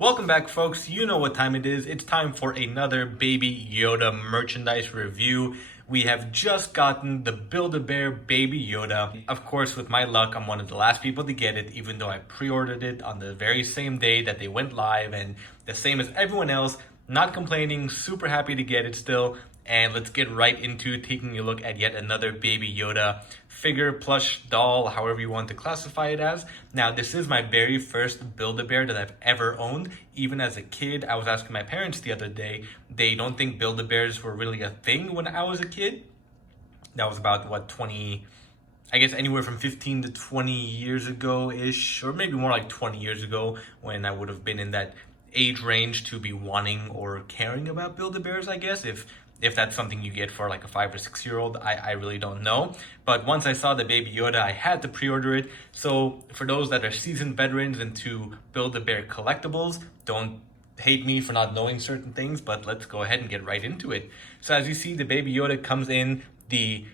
Welcome back, folks. You know what time it is. It's time for another Baby Yoda merchandise review. We have just gotten the Build-A-Bear Baby Yoda. Of course, with my luck, I'm one of the last people to get it, even though I pre-ordered it on the very same day that they went live, and the same as everyone else. Not complaining, super happy to get it still. And let's get right into taking a look at yet another Baby Yoda figure, plush, doll, however you want to classify it as. Now, this is my very first Build-A-Bear that I've ever owned. Even as a kid, I was asking my parents the other day, they don't think Build-A-Bears were really a thing when I was a kid. That was about, what, 20, I guess anywhere from 15 to 20 years ago-ish, or maybe more like 20 years ago, when I would have been in that age range to be wanting or caring about Build-A-Bears, I guess, if that's something you get for like a 5 or 6 year old, I really don't know. But once I saw the Baby Yoda, I had to pre-order it. So for those that are seasoned veterans into Build-A-Bear collectibles, don't hate me for not knowing certain things, but let's go ahead and get right into it. So as you see, the Baby Yoda comes in the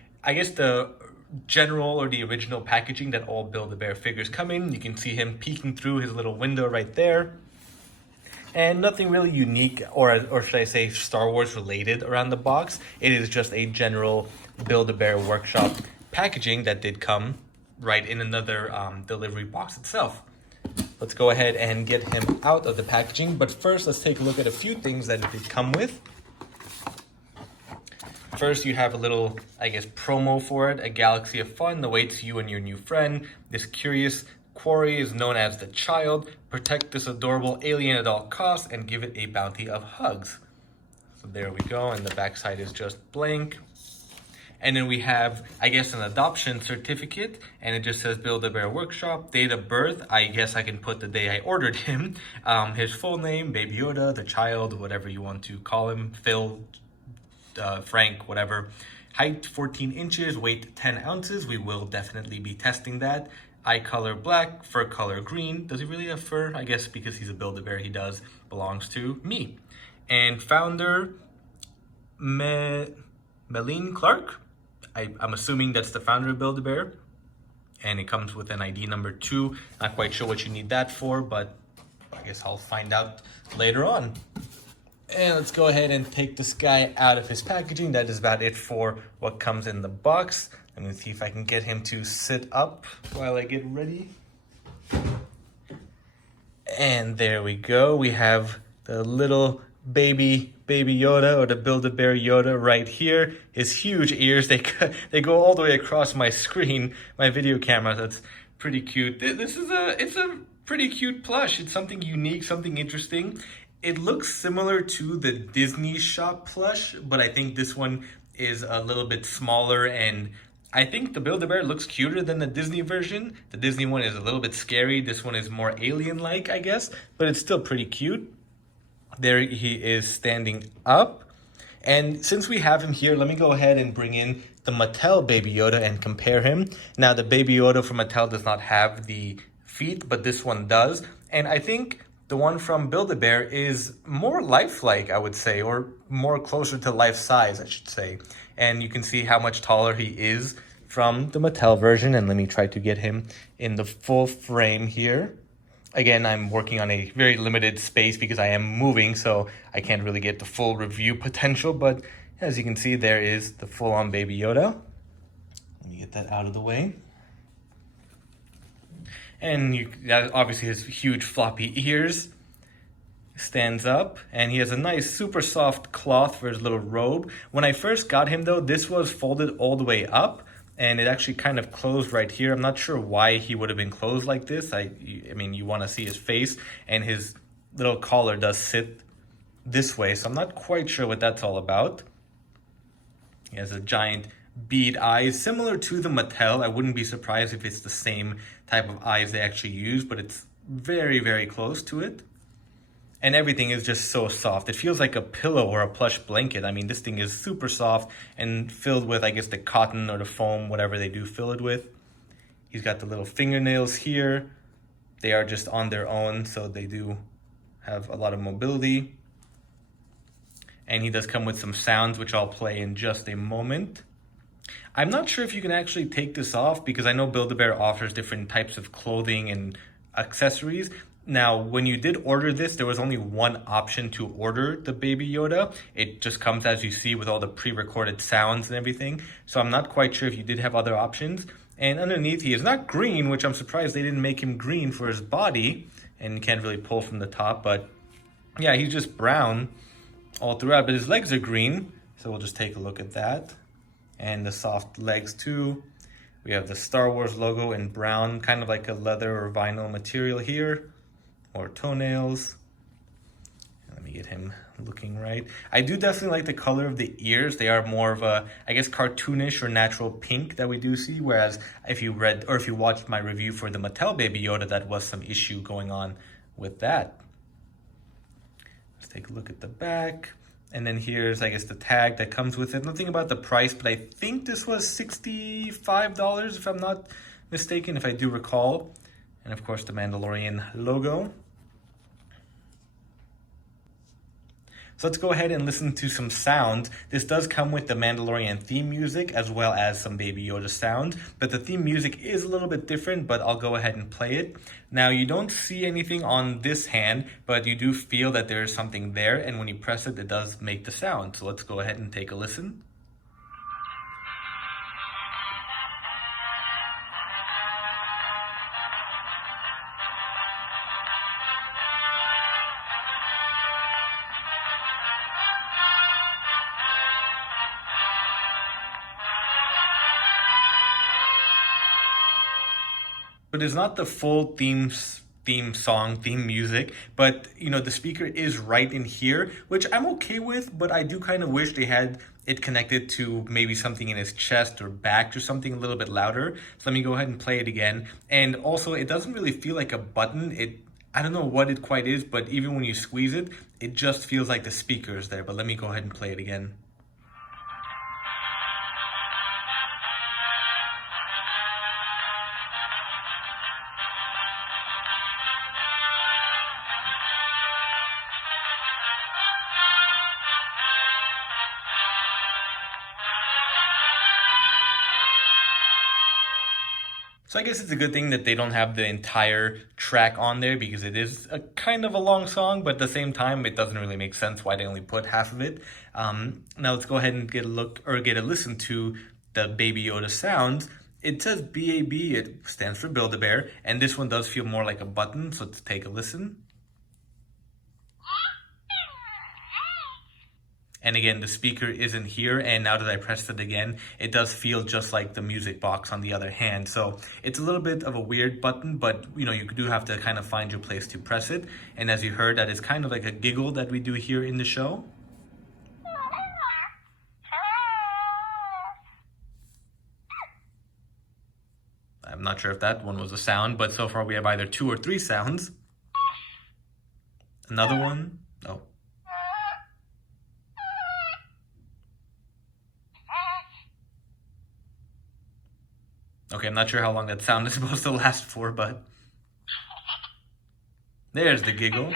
general or the original packaging that all Build-A-Bear figures come in. You can see him peeking through his little window right there. And nothing really unique, or should I say Star Wars related around the box. It is just a general Build-A-Bear Workshop packaging that did come right in another delivery box itself. Let's go ahead and get him out of the packaging. But first, let's take a look at a few things that it did come with. First, you have a little, promo for it. A galaxy of fun awaits you and your new friend. This curious quarry is known as the Child. Protect this adorable alien at all costs and give it a bounty of hugs. So there we go, and the backside is just blank. And then we have, an adoption certificate, and it just says Build-A-Bear Workshop, date of birth. I guess I can put the day I ordered him. His full name, Baby Yoda, the Child, whatever you want to call him, Phil, Frank, whatever. Height 14 inches, weight 10 ounces. We will definitely be testing that. Eye color black, fur color green. Does he really have fur? I guess because he's a Build-A-Bear, he does. Belongs to me. And founder, Meline Clark. I'm assuming that's the founder of Build-A-Bear. And it comes with an ID number 2. Not quite sure what you need that for, but I guess I'll find out later on. And let's go ahead and take this guy out of his packaging. That is about it for what comes in the box. Let me see if I can get him to sit up while I get ready. And there we go. We have the little baby Yoda, or the Build-A-Bear Yoda right here. His huge ears, they go all the way across my screen, my video camera. That's pretty cute. It's a pretty cute plush. It's something unique, something interesting. It looks similar to the Disney shop plush, but I think this one is a little bit smaller, and I think the Build-A-Bear looks cuter than the Disney version. The Disney one is a little bit scary. This one is more alien-like, I guess, but it's still pretty cute. There he is standing up. And since we have him here, let me go ahead and bring in the Mattel Baby Yoda and compare him. Now, the Baby Yoda from Mattel does not have the feet, but this one does. And I think the one from Build-A-Bear is more lifelike, I would say, or more closer to life size, I should say. And you can see how much taller he is from the Mattel version. And let me try to get him in the full frame here. Again, I'm working on a very limited space because I am moving, so I can't really get the full review potential. But as you can see, there is the full-on Baby Yoda. Let me get that out of the way. And that obviously has huge floppy ears. Stands up, and he has a nice super soft cloth for his little robe. When I first got him though, this was folded all the way up, and it actually kind of closed right here. I'm not sure why he would have been closed like this. I mean, you want to see his face, and his little collar does sit this way, so I'm not quite sure what that's all about. He has a giant bead eyes, similar to the Mattel. I wouldn't be surprised if it's the same type of eyes they actually use, but it's very, very close to it. And everything is just so soft. It feels like a pillow or a plush blanket. I mean, this thing is super soft and filled with, the cotton or the foam, whatever they do fill it with. He's got the little fingernails here. They are just on their own, so they do have a lot of mobility. And he does come with some sounds, which I'll play in just a moment. I'm not sure if you can actually take this off, because I know Build-A-Bear offers different types of clothing and accessories. Now, when you did order this, there was only one option to order the Baby Yoda. It just comes as you see with all the pre-recorded sounds and everything. So I'm not quite sure if you did have other options. And underneath, he is not green, which I'm surprised they didn't make him green for his body. And you can't really pull from the top, but yeah, he's just brown all throughout. But his legs are green, so we'll just take a look at that. And the soft legs too. We have the Star Wars logo in brown, kind of like a leather or vinyl material here. More toenails. Let me get him looking right. I do definitely like the color of the ears. They are more of a, I guess, cartoonish or natural pink that we do see. Whereas if you read or if you watched my review for the Mattel Baby Yoda, that was some issue going on with that. Let's take a look at the back. And then here's, I guess, the tag that comes with it. Nothing about the price, but I think this was $65 if I'm not mistaken, if I do recall. And of course the Mandalorian logo. So let's go ahead and listen to some sound. This does come with the Mandalorian theme music as well as some Baby Yoda sound, but the theme music is a little bit different, but I'll go ahead and play it. Now you don't see anything on this hand, but you do feel that there is something there, and when you press it, it does make the sound. So let's go ahead and take a listen. It is not the full theme music, but you know, the speaker is right in here, which I'm okay with, but I do kind of wish they had it connected to maybe something in his chest or back or something a little bit louder. So let me go ahead and play it again. And also, it doesn't really feel like a button. I don't know what it quite is, but even when you squeeze it, it just feels like the speaker is there. But let me go ahead and play it again. So I guess it's a good thing that they don't have the entire track on there, because it is a kind of a long song, but at the same time, it doesn't really make sense why they only put half of it. Now let's go ahead and get a look or get a listen to the Baby Yoda sounds. It says BAB, it stands for Build-A-Bear, and this one does feel more like a button, so let's take a listen. And again, the speaker isn't here, and now that I pressed it again, it does feel just like the music box on the other hand. So it's a little bit of a weird button, but you know, you do have to kind of find your place to press it. And as you heard, that is kind of like a giggle that we do here in the show. I'm not sure if that one was a sound, but so far we have either 2 or 3 sounds. Another one. Oh. Okay, I'm not sure how long that sound is supposed to last for, but there's the giggle.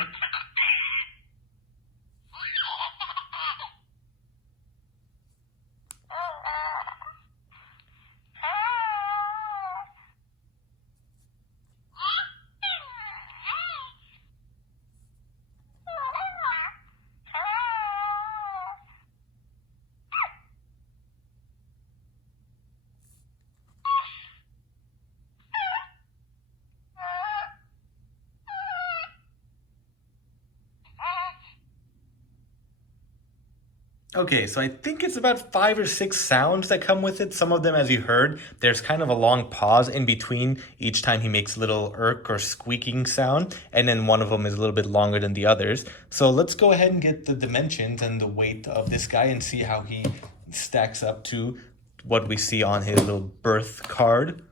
Okay, so I think it's about 5 or 6 sounds that come with it. Some of them, as you heard, there's kind of a long pause in between each time he makes a little irk or squeaking sound, and then one of them is a little bit longer than the others. So let's go ahead and get the dimensions and the weight of this guy and see how he stacks up to what we see on his little birth card,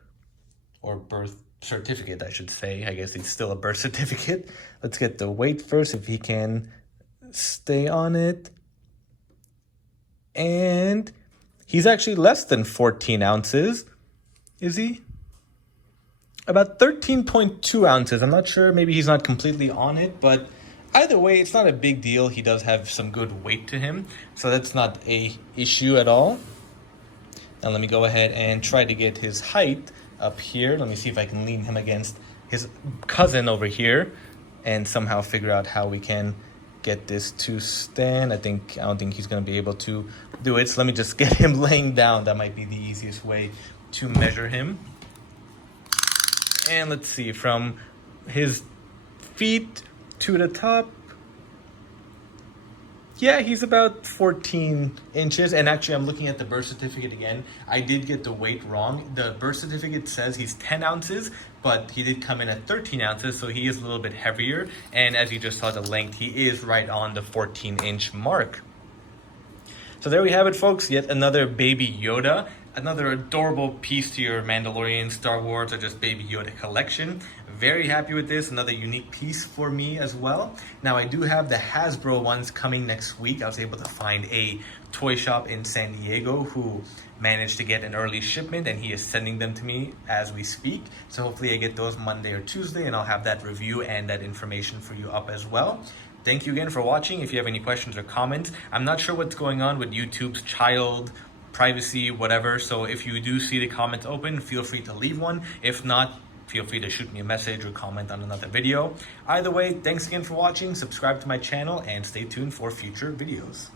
or birth certificate, I should say. I guess it's still a birth certificate. Let's get the weight first, if he can stay on it. And he's actually less than 14 ounces. Is he? About 13.2 ounces. I'm not sure. Maybe he's not completely on it, but either way, it's not a big deal. He does have some good weight to him, so that's not a issue at all. Now let me go ahead and try to get his height up here. Let me see if I can lean him against his cousin over here. and somehow figure out how we can get this to stand. I don't think he's gonna be able to do it. So let me just get him laying down. That might be the easiest way to measure him. And let's see, from his feet to the top, yeah, he's about 14 inches. And actually, I'm looking at the birth certificate again. I did get the weight wrong. The birth certificate says he's 10 ounces, but he did come in at 13 ounces, so he is a little bit heavier. And as you just saw the length, he is right on the 14-inch mark. So there we have it, folks. Yet another baby Yoda. Another adorable piece to your Mandalorian, Star Wars, or just Baby Yoda collection. Very happy with this. Another unique piece for me as well. Now, I do have the Hasbro ones coming next week. I was able to find a toy shop in San Diego who managed to get an early shipment, and he is sending them to me as we speak. So hopefully I get those Monday or Tuesday, and I'll have that review and that information for you up as well. Thank you again for watching. If you have any questions or comments, I'm not sure what's going on with YouTube's child privacy, whatever. So if you do see the comments open, feel free to leave one. If not, feel free to shoot me a message or comment on another video. Either way, thanks again for watching. Subscribe to my channel and stay tuned for future videos.